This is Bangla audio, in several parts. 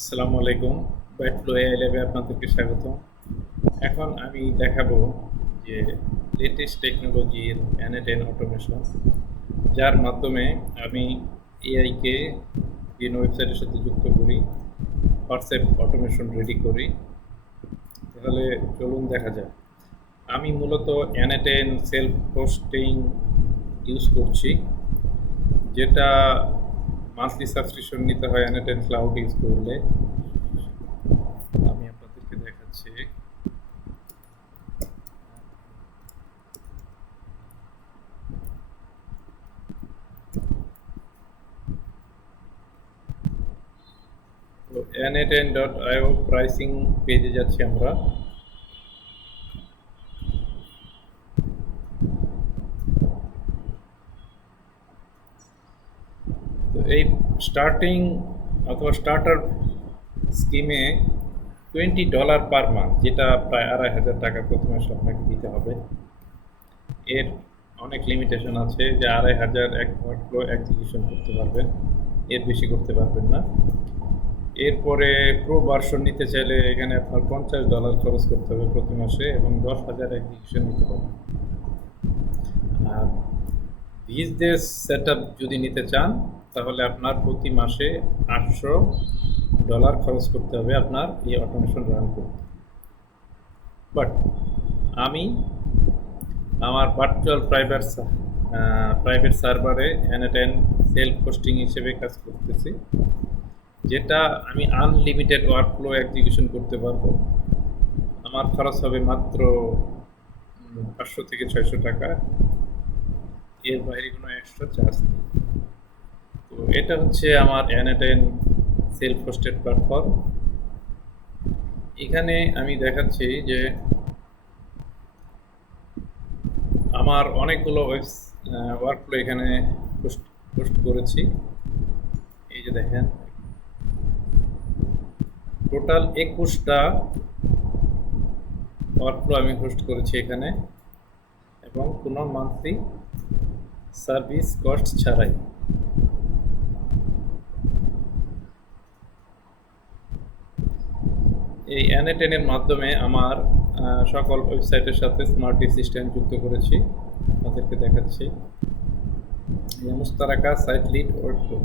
আসসালামু আলাইকুম। বাইটফ্লো এআই ল্যাবে আপনাদেরকে স্বাগত। এখন আমি দেখাবো যে লেটেস্ট টেকনোলজির N10 অটোমেশন, যার মাধ্যমে আমি এআইকে বিভিন্ন ওয়েবসাইটের সাথে যুক্ত করি, হোয়াটসঅ্যাপ অটোমেশন রেডি করি। তাহলে চলুন দেখা যাক। আমি মূলত N10 সেলফ হোস্টিং ইউজ করছি, যেটা মান্থলি সাবস্ক্রিপশন নিতে হয় N10 ক্লাউড ইউজ করলে। আমি আপনাদেরকে দেখাচ্ছি। তো n10.io প্রাইসিং পেজে যাচ্ছি আমরা। তো এই স্টার্টিং অথবা স্টার্টার স্কিমে $20 পার মান্থ, যেটা প্রায় 2,500 টাকা প্রতি মাসে আপনাকে দিতে হবে। এর অনেক লিমিটেশন আছে, যে 2,500 এক ওয়ার্কফ্লো এক্সিকিউশন করতে পারবেন, এর বেশি করতে পারবেন না। এরপরে প্রো ভার্সন নিতে চাইলে এখানে আপনার $50 খরচ করতে হবে প্রতি মাসে, এবং 10,000 এক্সিকিউশন নিতে পারবেন। আর বিজনেস সেটআপ যদি নিতে চান, তাহলে আপনার প্রতি মাসে $800 খরচ করতে হবে আপনার এই অটোমেশন রান করতে। বাট আমি আমার ভার্চুয়াল প্রাইভেট সার্ভারে N10 সেলফ হোস্টিং হিসেবে কাজ করতেছি, যেটা আমি আনলিমিটেড ওয়ার্কফ্লো এক্সিকিউশন করতে পারবো। আমার খরচ হবে মাত্র 500 থেকে 600 টাকা, এর বাইরে কোনো এক্সট্রা চার্জ নেই। তো এটা হচ্ছে আমার N10 সেলফ হোস্টেড প্ল্যাটফর্ম। এখানে আমি দেখাচ্ছি যে আমার অনেকগুলো ওয়ার্কফ্লো এখানে হোস্ট করেছি। এই যে দেখেন, টোটাল 21টা ওয়ার্কফ্লো আমি হোস্ট করেছি এখানে, এবং কোনো মান্থলি সার্ভিস কস্ট ছাড়াই। এই N10 এর মাধ্যমে আমার সকল ওয়েবসাইটের সাথে স্মার্ট অ্যাসিস্ট্যান্ট যুক্ত করেছি, আপনাদেরকে দেখাচ্ছি। মুস্তারাকা সাইট লিড ওয়ার্কফ্লো,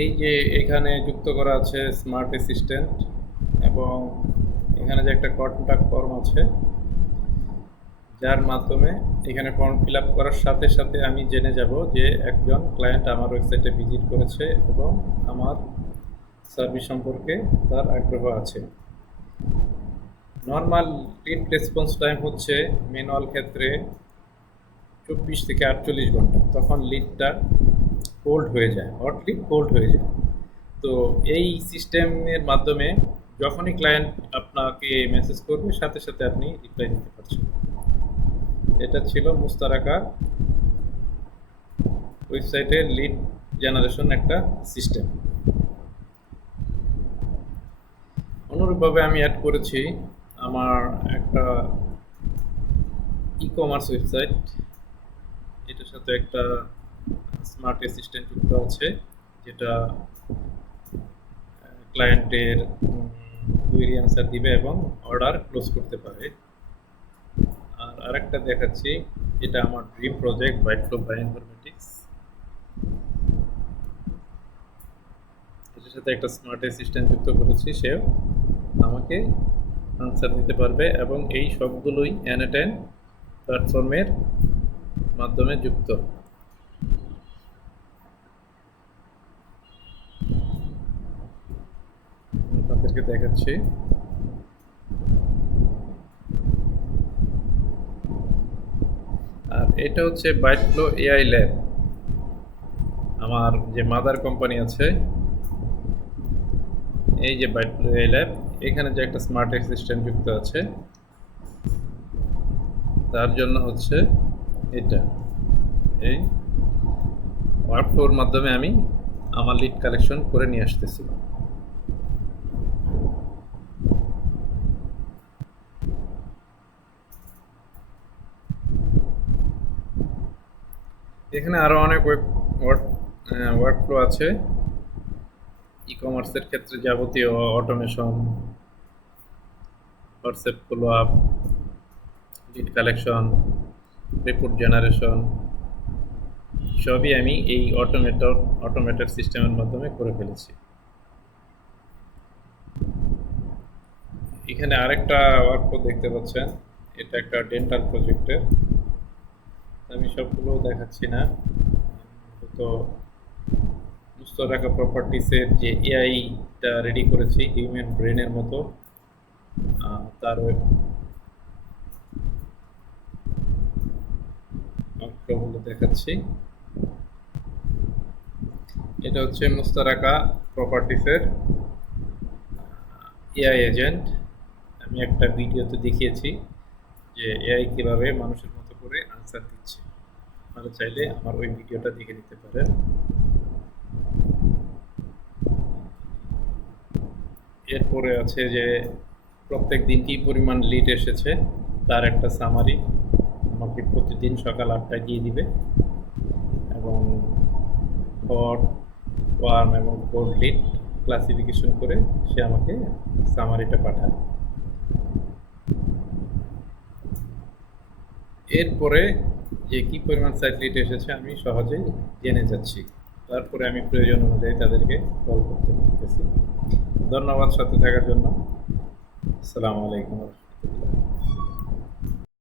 এই যে এখানে যুক্ত করা আছে স্মার্ট অ্যাসিস্ট্যান্ট, এবং এখানে যে একটা কন্ট্যাক্ট ফর্ম আছে, যার মাধ্যমে এখানে ফর্ম ফিল আপ করার সাথে সাথে আমি জেনে যাব যে একজন ক্লায়েন্ট আমার ওয়েবসাইটে ভিজিট করেছে এবং আমার সার্ভিস সম্পর্কে তার আগ্রহ আছে। নর্মাল লিড রেসপন্স টাইম হচ্ছে ম্যানুয়াল ক্ষেত্রে 24 থেকে 48 ঘন্টা, তখন লিডটা কোল্ড হয়ে যায়, হট লিড কোল্ড হয়ে যায়। তো এই সিস্টেমের মাধ্যমে যখনই ক্লায়েন্ট আপনাকে মেসেজ করবে, সাথে সাথে আপনি রিপ্লাই দিতে পারছেন। এটা ছিল মুস্তারাকা ওয়েবসাইটের লিড জেনারেশন একটা সিস্টেম। অনুরূপভাবে আমি অ্যাড করেছি আমার একটা ই কমার্স ওয়েবসাইট, এটার সাথে একটা স্মার্ট অ্যাসিস্ট্যান্ট যুক্ত আছে, যেটা ক্লায়েন্টের কুয়েরি আনসার দিবে এবং অর্ডার ক্লোজ করতে পারে। আর আরেকটা দেখাচ্ছি, এটা আমার ড্রিম প্রজেক্ট বাইটফ্লো বায়োইনফরমেটিক্স, এটার সাথে একটা স্মার্ট অ্যাসিস্ট্যান্ট যুক্ত করেছি, সেও আমাকে আনসার দিতে পারবে, এবং এই সবগুলোই N10 প্ল্যাটফর্মের মাধ্যমে যুক্ত। আপনাদেরকে দেখাচ্ছি। আর এটা হচ্ছে বাইটফ্লো এআই ল্যাব, আমার যে মাদার কোম্পানি আছে, এই যে বাইটফ্লো এআই ল্যাব, এখানে যে একটা স্মার্ট অ্যাসিস্ট্যান্ট যুক্ত আছে, তার জন্য হচ্ছে এটা এই ওয়ার্কফ্লোর মাধ্যমে আমি আমার লিড কালেকশন করে নিয়ে আসতেছি। এখানে আরো অনেক ওয়ার্কফ্লো আছে, ই কমার্সের ক্ষেত্রে যাবতীয় automation, WhatsApp follow up, lead collection, report generation সবই আমি এই অটোমেটেড সিস্টেমের মাধ্যমে করে ফেলেছি। এখানে আরেকটা ওয়ার্কফ্লো দেখতে পাচ্ছেন, এটা একটা ডেন্টাল প্রজেক্টের। আমি সবগুলো দেখাচ্ছি না, তো মুস্তারাকা প্রপার্টিসের যে এআইটা রেডি করেছি হিউম্যান ব্রেনের মতো, তার ওয়ার্কফ্লোগুলো দেখাচ্ছি। এটা হচ্ছে মুস্তারাকা প্রপার্টিসের এআই এজেন্ট। আমি একটা ভিডিওতে দেখিয়েছি যে এআই কীভাবে মানুষের মতো করে আনসার দিচ্ছে। আপনারা চাইলে আমার ওই ভিডিওটা দেখে নিতে পারেন। এরপরে আছে যে প্রত্যেক দিন কী পরিমাণ লিড এসেছে তার একটা সামারি আমাকে প্রতিদিন সকাল 8টায় দিয়ে দিবে, এবং হট, ওয়ার্ম এবং কোল্ড লিড ক্লাসিফিকেশন করে সে আমাকে সামারিটা পাঠায়। এরপরে যে কী পরিমাণ সাইট লিড এসেছে আমি সহজেই জেনে যাচ্ছি, তারপরে আমি প্রয়োজন অনুযায়ী তাদেরকে কল করতে পারতেছি। ধন্যবাদ সাথে থাকার জন্য। আসসালামু আলাইকুম।